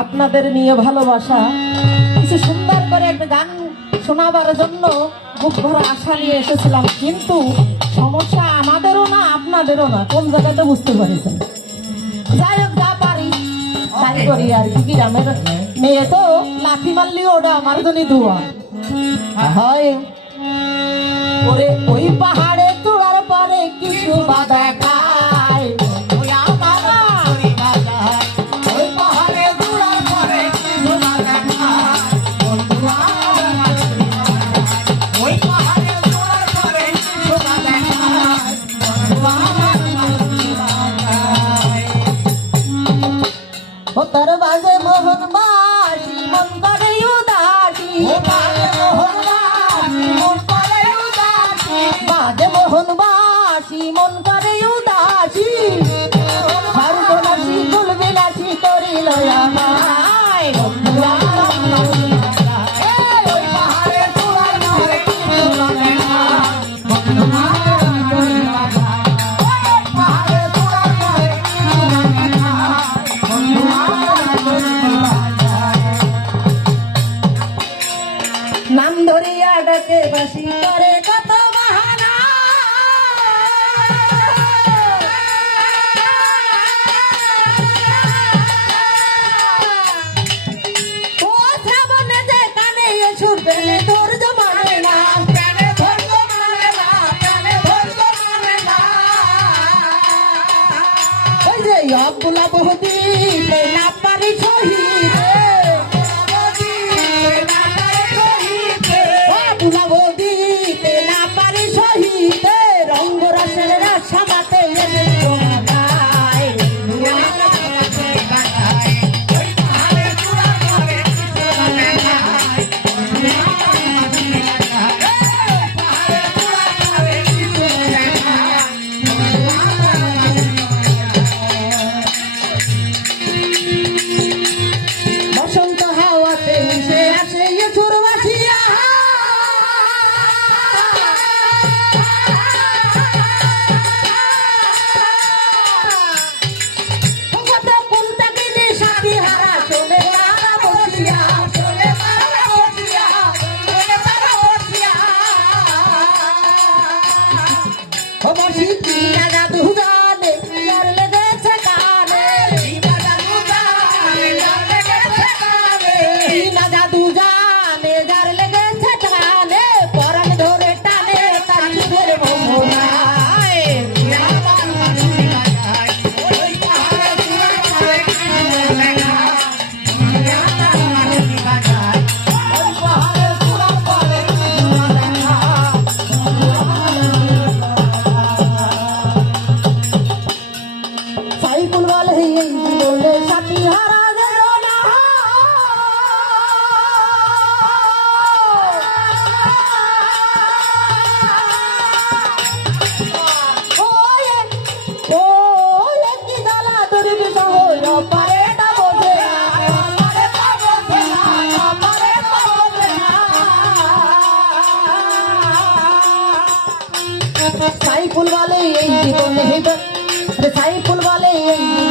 আপনাদের নিয়ে ভালোবাসা কিছু সুন্দর করে একটা গান শোনাবার জন্য বুক ভরা আশা নিয়ে এসেছিলাম, কিন্তু সমস্যা আমাদেরও না আপনাদেরও না, কোন জায়গাতে বুঝতে পারিছেন। যাই হোক, যা পারি তাই করি আর কি। গ্রামের মেয়ে তো লাঠি মারলি ওটা আমার জন্য দুয়া হয়। ওরে ওই পাহাড়ে তোলার পরে কিছু বাধা খায়, ও তার বাজে মোহন বাসি মন করে উদাসী, বাজে মোহন বাসি মন করে উদাসী, সর্বনাশী কুলবিলাসী করিল আমায়। নাম ধরিয়া ডাকে বাসি করে কত বাহানা, ও শ্রাবণে যে কানে সুর পেলে তোর জমানে না, প্রাণে ধৈর্য মানে না, প্রাণে ধৈর্য মানে না। ওই যে আব্দুল্লাহ বহুদি না পারি শহীদ, साई फूल वाले यही जीवन नहीं, साई फूल वाले यही